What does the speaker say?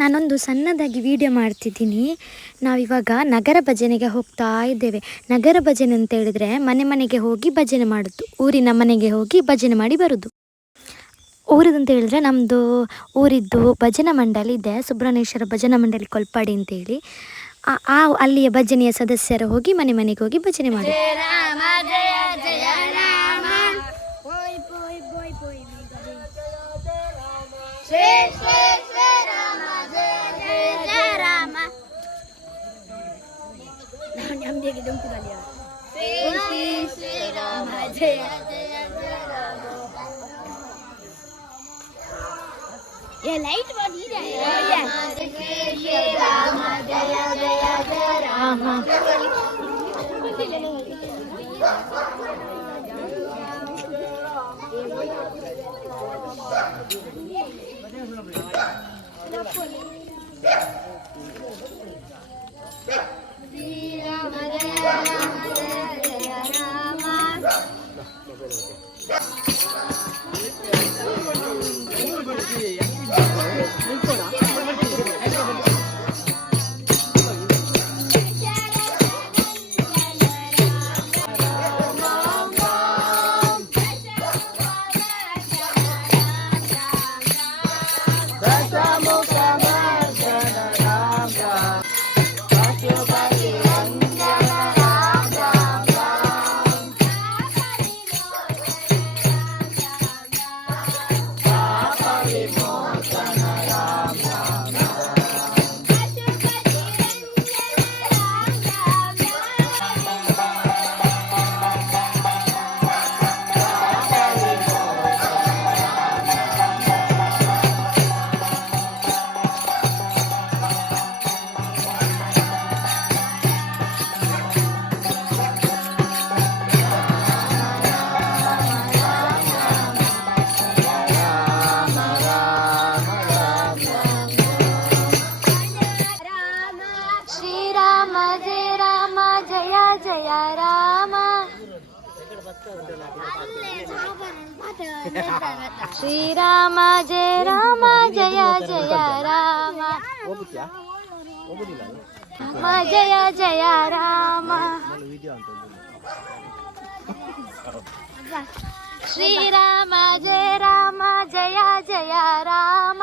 ನಾನೊಂದು ಸಣ್ಣದಾಗಿ ವಿಡಿಯೋ ಮಾಡ್ತಿದ್ದೀನಿ. ನಾವಿವಾಗ ನಗರ ಭಜನೆಗೆ ಹೋಗ್ತಾ ಇದ್ದೇವೆ. ನಗರ ಭಜನೆ ಅಂತ ಹೇಳಿದರೆ ಮನೆ ಮನೆಗೆ ಹೋಗಿ ಭಜನೆ ಮಾಡೋದು, ಊರಿನ ಮನೆಗೆ ಹೋಗಿ ಭಜನೆ ಮಾಡಿ ಬರೋದು. ಊರಿದಂತ ಹೇಳಿದ್ರೆ ನಮ್ಮದು ಊರಿದ್ದು ಭಜನಾ ಮಂಡಳಿ ಇದೆ, ಸುಬ್ರಹ್ಮಣ್ಯೇಶ್ವರ ಭಜನಾ ಮಂಡಳಿ ಕೊಲ್ಪಾಡಿ ಅಂತೇಳಿ. ಅಲ್ಲಿಯ ಭಜನೆಯ ಸದಸ್ಯರು ಹೋಗಿ ಮನೆ ಮನೆಗೆ ಹೋಗಿ ಭಜನೆ ಮಾಡಿ. ಲೈಟ್ ರಾಮ ಜಯ ಜಯ ಜಯ ರಾಮ. ಶ್ರೀರಾಮ ಜಯ ರಾಮ ಜಯ ಜಯ ರಾಮ, ರಾಮ ಜಯ ಜಯ ರಾಮ. ಶ್ರೀರಾಮ ಜಯ ರಾಮ ಜಯ ಜಯ ರಾಮ.